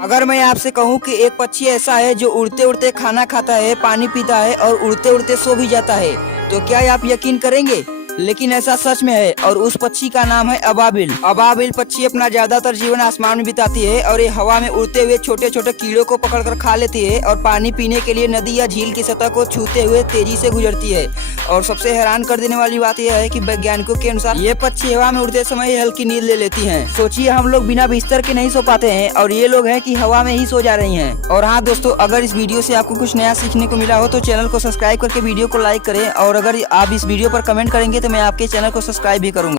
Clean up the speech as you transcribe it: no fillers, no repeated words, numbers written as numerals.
अगर मैं आपसे कहूं कि एक पक्षी ऐसा है जो उड़ते उड़ते खाना खाता है, पानी पीता है और उड़ते उड़ते सो भी जाता है, तो क्या आप यकीन करेंगे? लेकिन ऐसा सच में है और उस पक्षी का नाम है अबाबिल। अबाबिल पक्षी अपना ज्यादातर जीवन आसमान में बिताती है और ये हवा में उड़ते हुए छोटे छोटे कीड़ों को पकड़कर खा लेती है और पानी पीने के लिए नदी या झील की सतह को छूते हुए तेजी से गुजरती है। और सबसे हैरान कर देने वाली बात यह है कि वैज्ञानिकों के अनुसार ये पक्षी हवा में उड़ते समय हल्की नींद ले लेती हैं। सोचिए, हम लोग बिना बिस्तर के नहीं सो पाते हैं और ये लोग हैं कि हवा में ही सो जा रही हैं। और हाँ दोस्तों, अगर इस वीडियो से आपको कुछ नया सीखने को मिला हो तो चैनल को सब्सक्राइब करके वीडियो को लाइक करें, और अगर आप इस वीडियो पर कमेंट करेंगे तो मैं आपके चैनल को सब्सक्राइब भी करूंगा।